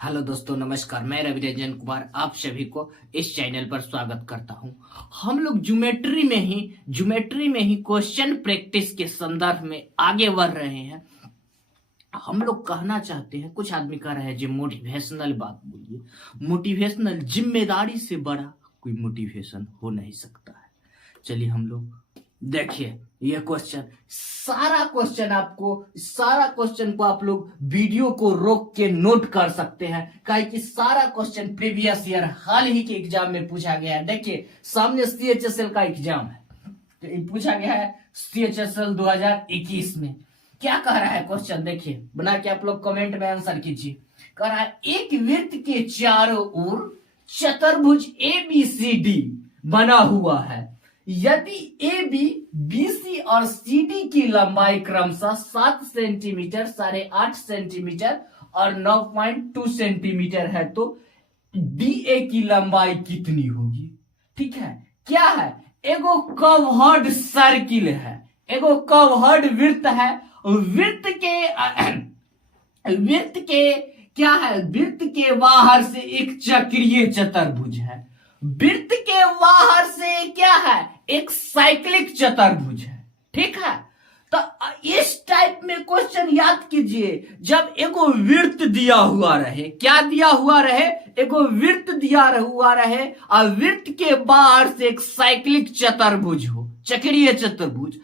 Hello दोस्तों, नमस्कार। मैं रवि रंजन कुमार आप सभी को इस चैनल पर स्वागत करता हूं। हम लोग ज्योमेट्री में ही क्वेश्चन प्रैक्टिस के संदर्भ में आगे बढ़ रहे हैं। हम लोग कहना चाहते हैं, कुछ आदमी कह रहे हैं जी मोटिवेशनल बात बोलिए। मोटिवेशनल, जिम्मेदारी से बड़ा कोई मोटिवेशन हो नहीं सकता है। चलिए हम लोग देखिए ये सारा क्वेश्चन को आप लोग वीडियो को रोक के नोट कर सकते हैं, काहे कि सारा क्वेश्चन प्रीवियस ईयर हाल ही के एग्जाम में पूछा गया है। देखिए सामने CHSL का एग्जाम है, तो ये पूछा गया है CHSL 2021 में। क्या कह रहा है क्वेश्चन, देखिए बना के आप लोग कमेंट में आंसर कीजिए। कह रहा है एक वृत्त के चारों ओर चतुर्भुज ABCD बना हुआ है। यदि AB, BC और CD की लंबाई क्रमशः 7 सेंटीमीटर, 8.5 सेंटीमीटर और 9.2 सेंटीमीटर है, तो DA की लंबाई कितनी होगी? ठीक है, क्या है? एगो कवर्ड सर्किल है, एगो कवर्ड वृत्त है। वृत्त के क्या है? वृत्त के बाहर से एक चक्रीय चतुर्भुज है। वृत्त के बाहर से क्या है? एक साइक्लिक चतुर्भुज है। ठीक है, तो इस टाइप में क्वेश्चन याद कीजिए। जब एगो वृत्त दिया हुआ रहे, क्या दिया हुआ रहे? एगो वृत्त दिया हुआ रहे और वृत्त के बाहर से एक साइक्लिक चतुर्भुज हो, चक्रीय चतुर्भुज,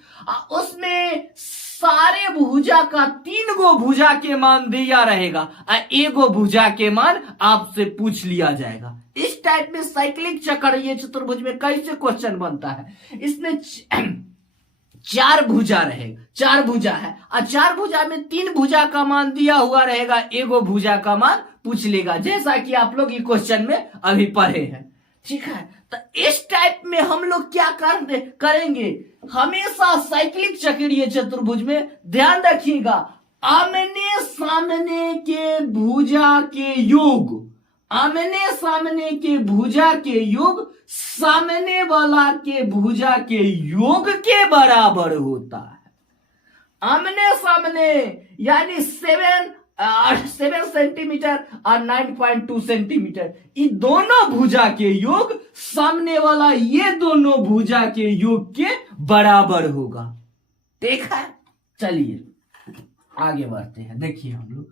उसमें सारे भुजा का 3 गो भुजा के मान दिया रहेगा और एगो भुजा के मान आपसे पूछ लिया जाएगा। इस टाइप में साइक्लिक चक्रीय चतुर्भुज में कैसे क्वेश्चन बनता है? इसमें 4 भुजा रहेगा, 4 भुजा है और 4 भुजा में 3 भुजा का मान दिया हुआ रहेगा, एगो भुजा का मान पूछ लेगा, जैसा कि आप लोग ये क्वेश्चन में अभी पढ़े हैं। ठीक है, तो इस टाइप में हम लोग क्या करेंगे? हमेशा साइक्लिक चक्रीय चतुर्भुज में ध्यान रखिएगा, आमने सामने के भुजा के योग, आमने सामने के भुजा के योग सामने वाला के भुजा के योग के बराबर होता है। आमने सामने यानी 7 सेंटीमीटर और 9.2 सेंटीमीटर, ये दोनों भुजा के योग सामने वाला ये दोनों भुजा के योग के बराबर होगा। देखा है? चलिए आगे बढ़ते हैं। देखिए हम लोग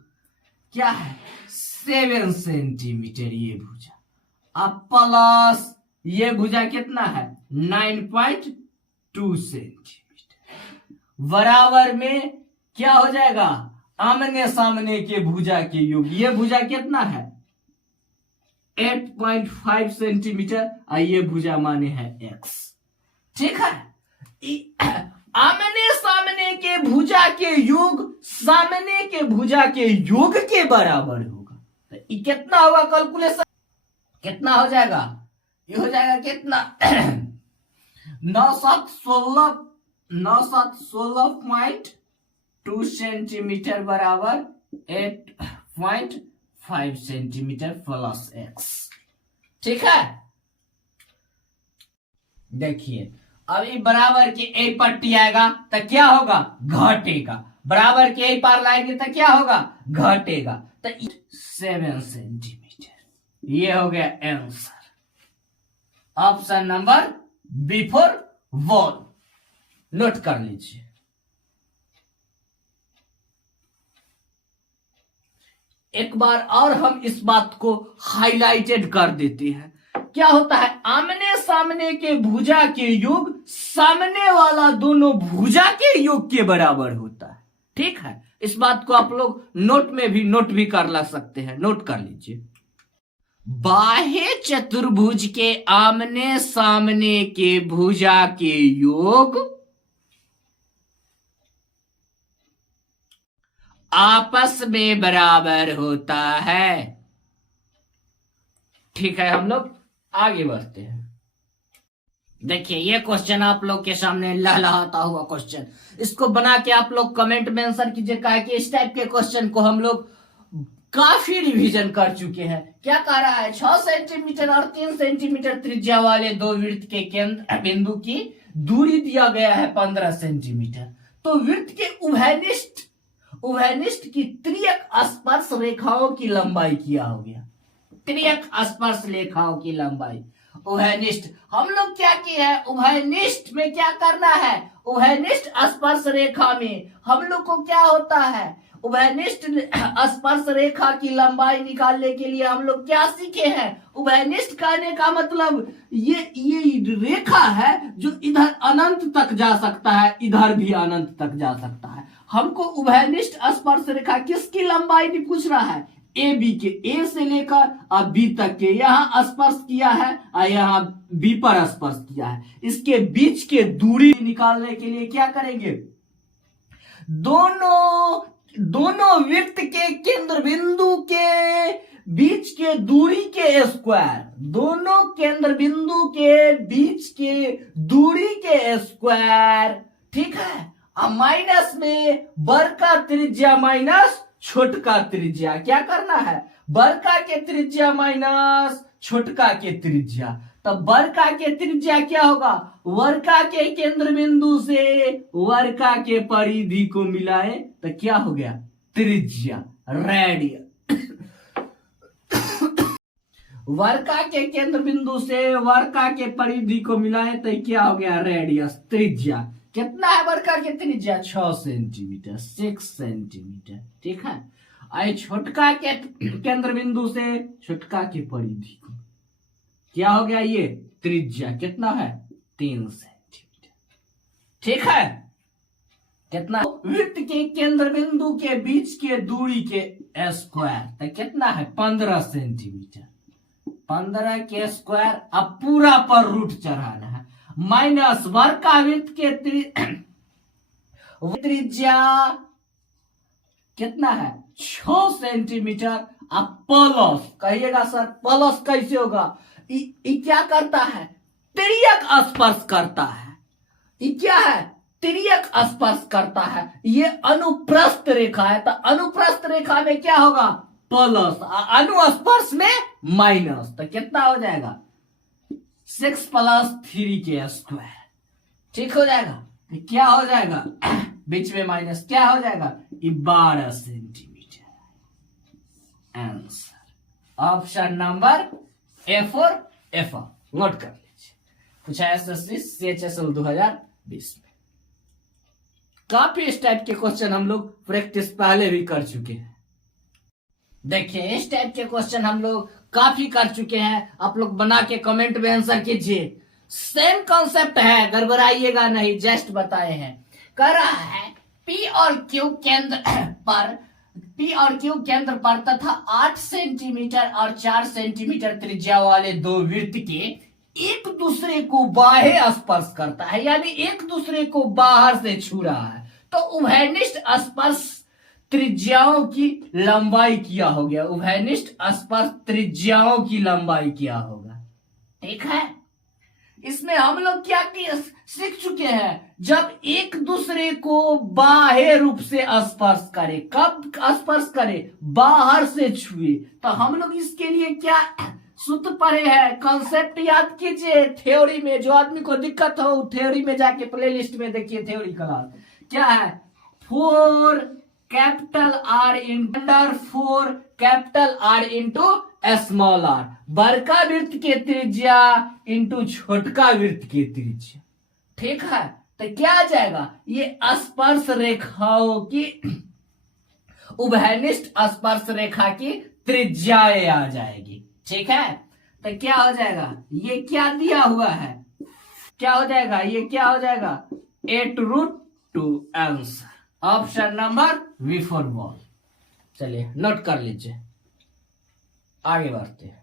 क्या है, 7 सेंटीमीटर ये भुजा, अब प्लस ये भुजा कितना है? 9.2 सेंटीमीटर, बराबर में क्या हो जाएगा? आमने सामने के भुजा के योग, ये भुजा कितना है? 8.5 सेंटीमीटर और ये भुजा माने है x। ठीक है, आमने सामने के भुजा के योग सामने के भुजा के योग के बराबर होगा। तो ये कितना होगा? कैलकुलेशन कितना हो जाएगा? ये हो जाएगा कितना? 9.7 सेंटीमीटर बराबर 8.5 सेंटीमीटर प्लस x। ठीक है, देखिए अब ये बराबर के ए पट्टी आएगा तो क्या होगा? घटेगा। बराबर के ए पार लाएंगे तो क्या होगा? घटेगा। तो 7 सेंटीमीटर ये हो गया answer. Option number B4 wall, note कर लीजिए। एक बार और हम इस बात को हाईलाइटेड कर देते हैं। क्या होता है? आमने सामने के भुजा के योग सामने वाला दोनों भुजा के योग के बराबर होता है। ठीक है, इस बात को आप लोग नोट भी कर ला सकते हैं, नोट कर लीजिए। बाह्य चतुर्भुज के आमने सामने के भुजा के योग आपस में बराबर होता है। ठीक है, हम लोग आगे बढ़ते हैं। देखिए ये क्वेश्चन आप लोग के सामने लहलहाता हुआ क्वेश्चन, इसको बना के आप लोग कमेंट में आंसर कीजिए, काहे कि इस टाइप के क्वेश्चन को हम लोग काफी रिवीजन कर चुके हैं। क्या कह रहा है? 6 सेंटीमीटर और 3 सेंटीमीटर त्रिज्या वाले दो वृत्त के केंद्र बिंदु की दूरी दिया गया है 15 सेंटीमीटर। तो वृत्त के उभयनिष्ठ की त्रियक स्पर्श रेखाओं की लंबाई क्या हो गया? त्रियक स्पर्श रेखाओं की लंबाई उभयनिष्ठ। हम लोग क्या किए हैं, उभयनिष्ठ में क्या करना है, उभयनिष्ठ स्पर्श रेखा में हम लोग को क्या होता है, उभयनिष्ठ स्पर्श रेखा की लंबाई निकालने के लिए हम लोग क्या सीखे हैं, उभयनिष्ठ कहने का मतलब ये रेखा है जो इधर अनंत तक जा सकता है, इधर भी अनंत तक जा सकता है। हमको उभयनिष्ठ स्पर्श रेखा किसकी लंबाई नहीं पूछ रहा है, ए बी के, ए से लेकर अब बी तक के यहां स्पर्श किया है और यहां बी पर स्पर्श किया है, इसके बीच के दूरी निकालने के लिए क्या करेंगे, दोनों वृत्त के केंद्र बिंदु के बीच के दूरी के स्क्वायर, दोनों केंद्र बिंदु के बीच के दूरी के स्क्वायर, ठीक है। अब माइनस में बर का त्रिज्या माइनस छोटका त्रिज्या, क्या करना है, बड़का के त्रिज्या माइनस छोटका के त्रिज्या। तब बड़का के त्रिज्या क्या होगा, वर्का के केंद्र बिंदु से वर्का के परिधि को मिलाए तो क्या हो गया, त्रिज्या, रेडियस। वर्का के केंद्र बिंदु से वर्का के परिधि को मिलाए तो क्या हो गया, रेडियस, त्रिज्या। कितना है वर्का की त्रिज्या, 6 सेंटीमीटर, 6 सेंटीमीटर, ठीक है। आई छोटका के केंद्र बिंदु से छोटका के परिधि को क्या हो गया, ये त्रिज्या कितना है, 3 सेंटीमीटर, ठीक है। कितना, वृत्त के केंद्र बिंदु के बीच के दूरी के स्क्वायर तो कितना है, 15 सेंटीमीटर, 15 के स्क्वायर। अब पूरा पर रूट चढ़ाना है, माइनस वर्का वृत्त के त्रिज्या कितना है, 6 सेंटीमीटर। अब प्लस कहिएगा सर, प्लस कैसे होगा, ये क्या करता है, तिर्यक स्पर्श करता है, ये क्या है, तिर्यक स्पर्श करता है, ये अनुप्रस्थ रेखा है, तो अनुप्रस्थ रेखा में क्या होगा, प्लस, अनुस्पर्श में माइनस, तो कितना हो जाएगा, 6 + 3 के स्क्वायर, ठीक हो जाएगा। तो क्या हो जाएगा, बीच में माइनस, क्या हो जाएगा, 12 centimetre. Answer option number A4 note कर लीजिए, पूछा एसएससी CHSL 2020 में। काफी इस टाइप के क्वेश्चन हम लोग प्रैक्टिस पहले भी कर चुके हैं। देखिए इस टाइप के क्वेश्चन हम लोग काफी कर चुके हैं, आप लोग बना के कमेंट में आंसर कीजिए। सेम कॉन्सेप्ट है, गड़बड़ाइएगा नहीं, जस्ट बताए हैं। कह रहा है P और Q केंद्र पर तथा 8 सेंटीमीटर और 4 सेंटीमीटर त्रिज्या वाले दो वृत्त के एक दूसरे को बाह्य स्पर्श करता है, यानी एक दूसरे को बाहर से छू रहा है, तो उभयनिष्ठ स्पर्श त्रिज्याओं की लंबाई क्या हो गया, उभयनिष्ठ स्पर्श त्रिज्याओं की लंबाई क्या होगा, ठीक है। इसमें हम लोग क्या सीख चुके हैं, जब एक दूसरे को बाह्य रूप से स्पर्श करे, कब स्पर्श करे, बाहर से छुए, तो हम लोग इसके लिए क्या सूत्र पढ़े हैं, कॉन्सेप्ट याद कीजिए। थ्योरी में जो आदमी को दिक्कत हो थ्योरी में जाके प्लेलिस्ट में देखिए, थ्योरी क्लास क्या है, 4 capital R inter 4 capital R into small r, बड़का वृत्त के त्रिज्या इंटू छोटका वृत्त के त्रिज्या, ठीक है। तो क्या आ जाएगा, ये स्पर्श रेखाओं की, उभयनिष्ठ स्पर्श रेखा की त्रिज्याएं आ जाएगी, ठीक है। तो क्या हो जाएगा, ये क्या दिया हुआ है, क्या हो जाएगा, ये क्या हो जाएगा, 8√2 answer option number V4 ball. चलिए नोट कर लीजिए, आगे बढ़ते हैं।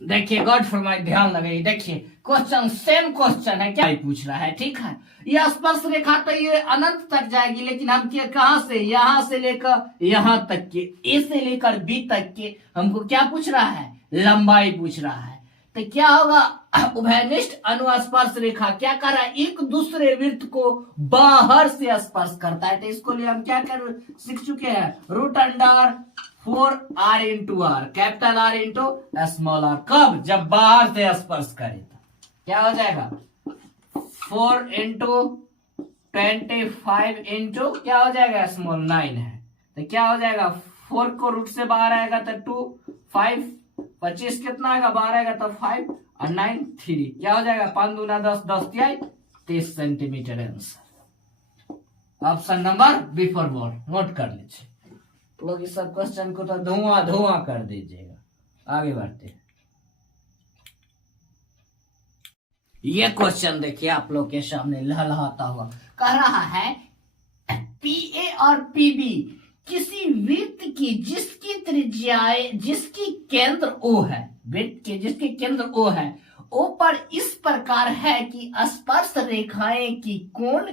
देखिए गॉड फॉरमाइज, ध्यान लगाइए, देखिए क्वेश्चन सेम क्वेश्चन है, क्या पूछ रहा है, ठीक है। यह स्पर्श रेखा तो ये अनंत तक जाएगी, लेकिन हम कहां से, यहां से लेकर यहां तक के, ए से लेकर बी तक के हमको क्या पूछ रहा है, लंबाई पूछ रहा है। तो क्या होगा, उभयनिष्ठ अनुस्पर्श रेखा क्या कर रहा है, एक दूसरे वृत्त को बाहर से स्पर्श करता है, तो इसको लिए हम क्या कर सीख चुके हैं, √4r into r, capital R into small r, कब, जब बाहर से स्पर्श करे तो क्या हो जाएगा, 4 इंटू 25 इंटू क्या हो जाएगा स्मॉल 9 है, तो क्या हो जाएगा 4 को रूट से बाहर आएगा तो 2, 5, 25 कितना आएगा बाहर आएगा तो 5 और 9 3, क्या हो जाएगा 5 दूना 10, 10 तिहाई 30 centimetre answer. Option number B for ball note कर लीजिए लोग, इस सब क्वेश्चन को तो धुआं धुआं कर दीजिएगा। आगे बढ़ते हैं, ये क्वेश्चन देखिए आप लोग के सामने लहलहाता हुआ कह रहा है पीए और पीबी किसी वृत्त की जिसकी त्रिज्याए जिसकी केंद्र ओ है, वृत्त के जिसके केंद्र ओ है, ओ पर इस प्रकार है कि स्पर्श रेखाएं की कोण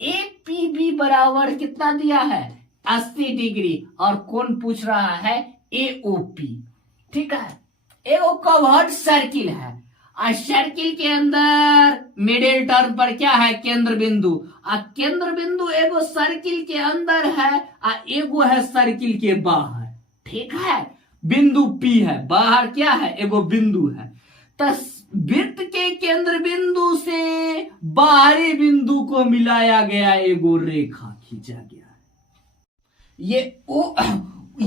एपीबी बराबर कितना दिया है 80 डिग्री और कोण पूछ रहा है एओपी। ठीक है, एगो कवर्ड सर्किल है और सर्किल के अंदर मिडिल टर्म पर क्या है केंद्र बिंदु, और केंद्र बिंदु एगो सर्किल के अंदर है और एगो है सर्किल के बाहर। ठीक है, बिंदु पी है, बाहर क्या है एगो बिंदु है, तो वृत्त के केंद्र बिंदु से बाहरी बिंदु को मिलाया गया एगो रेखा खींचा गया है।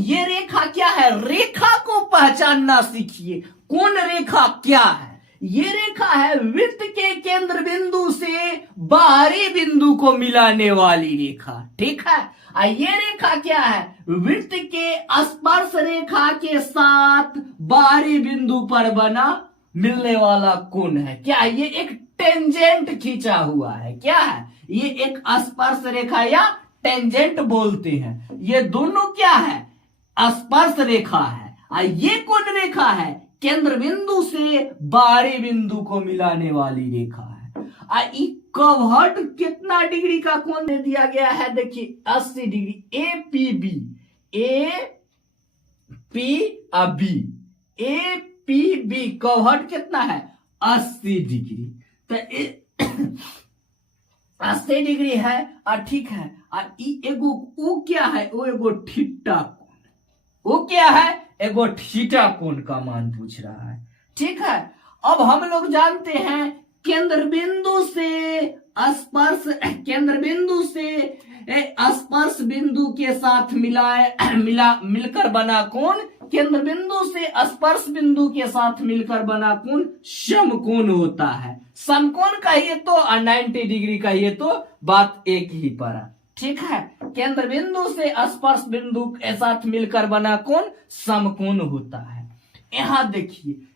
ये रेखा क्या है, रेखा को पहचानना सीखिए, कौन रेखा क्या है। ये रेखा है वृत्त के केंद्र बिंदु से बाहरी बिंदु को मिलाने वाली रेखा। ठीक है, और ये रेखा क्या है, वृत्त के स्पर्श रेखा के साथ बाहरी बिंदु पर बना मिलने वाला कोण है। क्या ये एक टेंजेंट खींचा हुआ है, क्या है ये एक स्पर्श रेखा या टेंजेंट बोलते हैं। ये दोनों क्या है स्पर्श रेखा है, और ये कौन रेखा है केंद्र बिंदु से बाहरी बिंदु को मिलाने वाली रेखा है। कवर्ड कितना डिग्री का कोण दे दिया गया है, देखिए 80 डिग्री एपीबी, एपीबी कवर्ड कितना है 80 डिग्री, तो 80 डिग्री है और ठीक है, और एगो वो क्या है, वो एगो थीटा कोण, वो क्या है एगो थीटा कोण का मान पूछ रहा है। ठीक है, अब हम लोग जानते हैं केंद्र बिंदु से स्पर्श बिंदु के साथ मिलकर बना कोण, केंद्र बिंदु से स्पर्श बिंदु के साथ मिलकर बना कोण समकोण होता है। समकोण कहिए तो 90 डिग्री कहिए तो बात एक ही पड़ा। ठीक है, केंद्र बिंदु से स्पर्श बिंदु के साथ मिलकर बना कोण समकोण होता है। यहां देखिए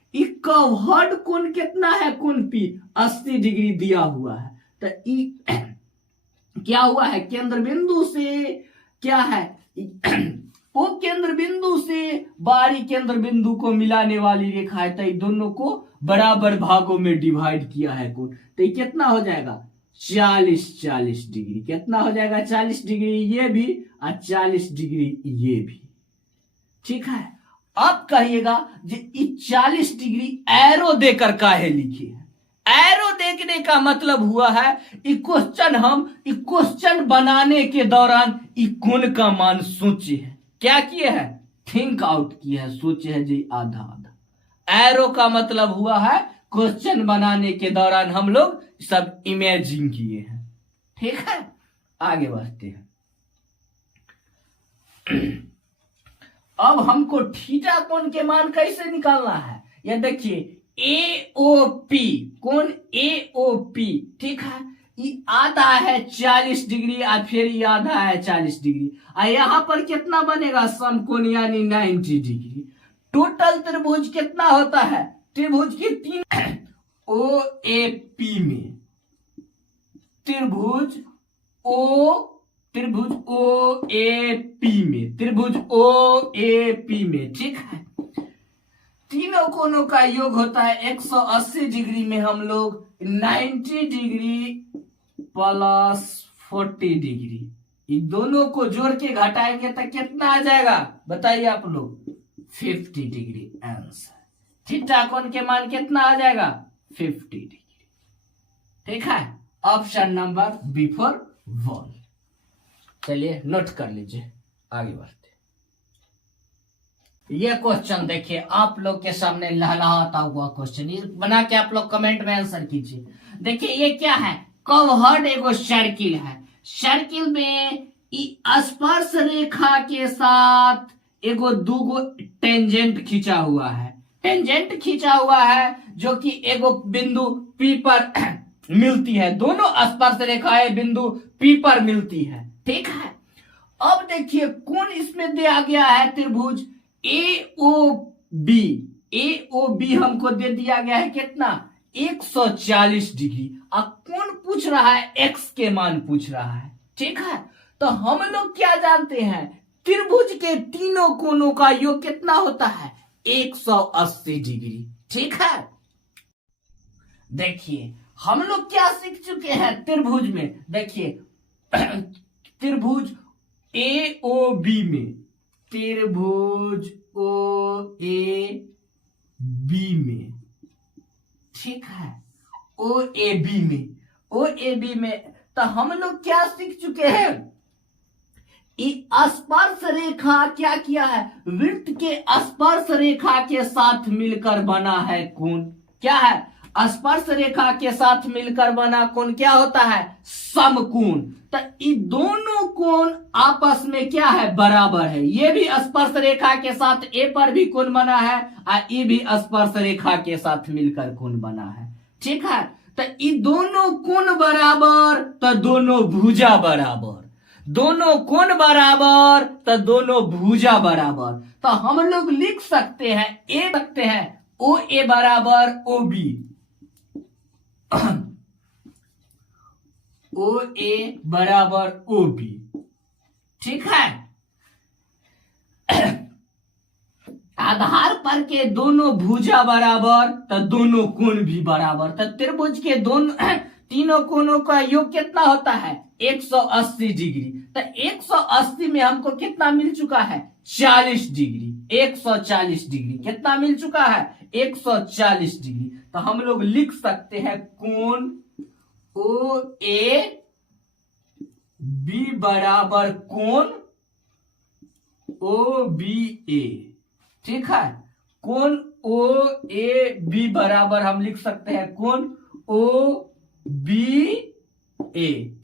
कवर्ड कोण कितना है, कोण पी 80 डिग्री दिया हुआ है, तो क्या हुआ है केंद्र बिंदु से क्या है वो केंद्र बिंदु से बाहरी केंद्र बिंदु को मिलाने वाली रेखा है, तो दोनों को बराबर भागों में डिवाइड किया है कोण, तो ये कितना हो जाएगा 40 डिग्री, कितना हो जाएगा 40 डिग्री ये भी और 40 डिग्री ये भी। ठीक है, अब कहिएगा जी 40 डिग्री एरो देकर काहे लिखी है। एरो देखने का मतलब हुआ है क्वेश्चन बनाने के दौरान कोण का मान सोचे है, क्या किए है थिंक आउट किया है, सोचे है जी आधा आधा। एरो का मतलब हुआ है क्वेश्चन बनाने के दौरान हम लोग सब इमेजिन किए हैं। ठीक है, आगे बढ़ते हैं। अब हमको थीटा कोण के मान कैसे निकालना है, ये देखिए एओपी कोण एओपी। ठीक है, ये आधा है 40 डिग्री और फिर ये आधा है 40 डिग्री, और यहां पर कितना बनेगा समकोण यानी 90 डिग्री। टोटल त्रिभुज कितना होता है, त्रिभुज की 3 ओएपी में त्रिभुज ओएपी में। ठीक है, तीनों कोणों का योग होता है 180 डिग्री में हम लोग 90 डिग्री प्लस 40 डिग्री, इन दोनों को जोड़ के घटाएंगे तो कितना आ जाएगा बताइए आप लोग 50 डिग्री आंसर। थीटा कोण के मान कितना आ जाएगा 50 डिग्री। ठीक है, option number B for ball. चलिए नोट कर लीजिए, आगे बढ़ते। ये क्वेश्चन देखिए आप लोग के सामने लहलहाता हुआ क्वेश्चन, ये बना के आप लोग कमेंट में आंसर कीजिए। देखिए ये क्या है, कवर्ड एगो सर्किल है, सर्किल में स्पर्श रेखा के साथ एगो दूगो टेंजेंट खींचा हुआ है। टेंजेंट खींचा हुआ है जो कि एगो बिंदु P पर मिलती है। दोनों स्पर्श रेखाएं बिंदु P पर मिलती है। ठीक है, अब देखिए कोण इसमें दिया गया है त्रिभुज AOB। AOB हमको दे दिया गया है कितना, 140 डिग्री। अब कोण पूछ रहा है x के मान पूछ रहा है। ठीक है, तो हम लोग क्या जानते हैं, त्रिभुज के तीनों कोणों का योग कितना होता है, 180 डिग्री। ठीक है, देखिए हम लोग क्या सीख चुके हैं त्रिभुज में। देखिए त्रिभुज AOB में, त्रिभुज OAB में, ठीक है, OAB में तो हम लोग क्या सीख चुके हैं, स्पर्श रेखा क्या किया है, वृत्त के स्पर्श रेखा के साथ मिलकर बना है कोण। क्या है, स्पर्श रेखा के साथ मिलकर बना कोण क्या होता है, समकोण। तो ये दोनों कोण आपस में क्या है, बराबर है। ये भी स्पर्श रेखा के साथ ए पर भी कोण बना है और ये भी स्पर्श रेखा के साथ मिलकर कोण बना है। ठीक है, तो ये दोनों कोण बराबर तो दोनों भुजा बराबर, दोनों कोण बराबर तो दोनों भुजा बराबर। तो हम लोग लिख सकते हैं ए रखते हैं OA बराबर OB, OA बराबर OB। ठीक है, आधार पर के दोनों भुजा बराबर तो दोनों कोण भी बराबर। तो त्रिभुज के दोनों तीनों कोणों का योग कितना होता है, 180 डिग्री। तो 180 में हमको कितना मिल चुका है, 40 डिग्री। 140 डिग्री कितना मिल चुका है, 140 डिग्री। तो हम लोग लिख सकते हैं कोण OAB बराबर कोण OBA। ठीक है, कोण OAB बराबर हम लिख सकते हैं कोण OBA।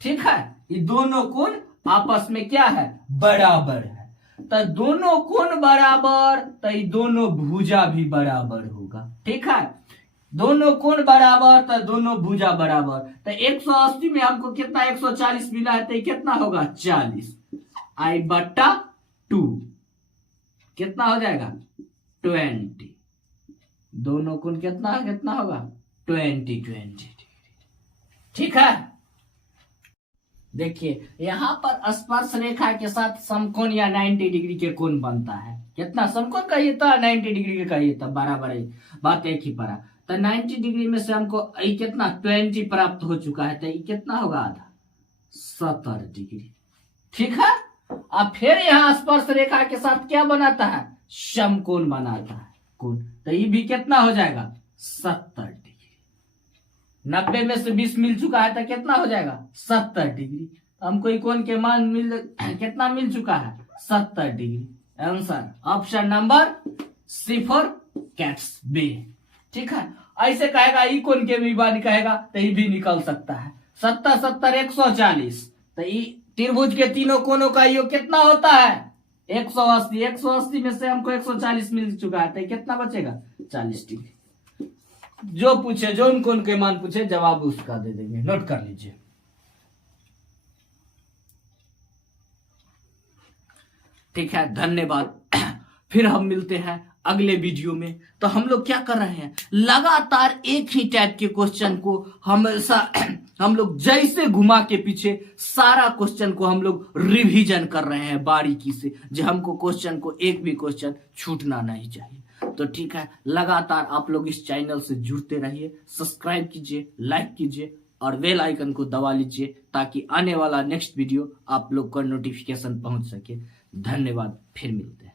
ठीक है, ये दोनों कोण आपस में क्या है, बराबर है। तो दोनों कोण बराबर तो ये दोनों भुजा भी बराबर होगा। ठीक है, दोनों कोण बराबर तो दोनों भुजा बराबर। तो 180 में हमको कितना 140 मिला है, तो ये कितना होगा 40 I/2 कितना हो जाएगा 20। दोनों कोण कितना होगा 20। ठीक है, देखिए यहां पर स्पर्श रेखा के साथ समकोण या 90 डिग्री के कोण बनता है। कितना समकोण कहिए तो 90 डिग्री के कहिए तो बराबर है, बात एक ही पड़ा। तो 90 डिग्री में से हमको कितना 20 प्राप्त हो चुका है, तो ये कितना होगा आधा 70 डिग्री। ठीक है, अब फिर यहाँ स्पर्श रेखा के साथ क्या बनाता है, समकोण बनाता है कोण। तो ये भी कितना हो जाएगा 70 डिग्री। 90 में से 20 मिल चुका है तो कितना हो जाएगा 70 डिग्री। हमको कोण के मान कितना मिल चुका है 70 degree. Answer option number C for cats B. ठीक है, ऐसे कहेगा ई कोण के भी मान कहेगा तो ये भी निकल सकता है। 70 70 140। तो ये त्रिभुज के तीनों कोणों का योग कितना होता है 180। 180 में से हमको 140 मिल चुका है तो कितना बचेगा 40 डिग्री। जो पूछे, जो उन कोण के मान पूछे जवाब उसका दे देंगे, नोट कर लीजिए। ठीक है, धन्यवाद। फिर हम मिलते हैं अगले वीडियो में। तो हम लोग क्या कर रहे हैं, लगातार एक ही टाइप के क्वेश्चन को हमेशा हम लोग जैसे घुमा के पीछे सारा क्वेश्चन को हम लोग रिवीजन कर रहे हैं बारीकी से, जो हमको क्वेश्चन को एक भी क्वेश्चन छूटना नहीं चाहिए। तो ठीक है, लगातार आप लोग इस चैनल से जुड़ते रहिए, सब्सक्राइब कीजिए, लाइक कीजिए और बेल आइकन को दबा लीजिए ताकि आने वाला नेक्स्ट वीडियो आप लोग को नोटिफिकेशन पहुंच सके। धन्यवाद, फिर मिलते हैं।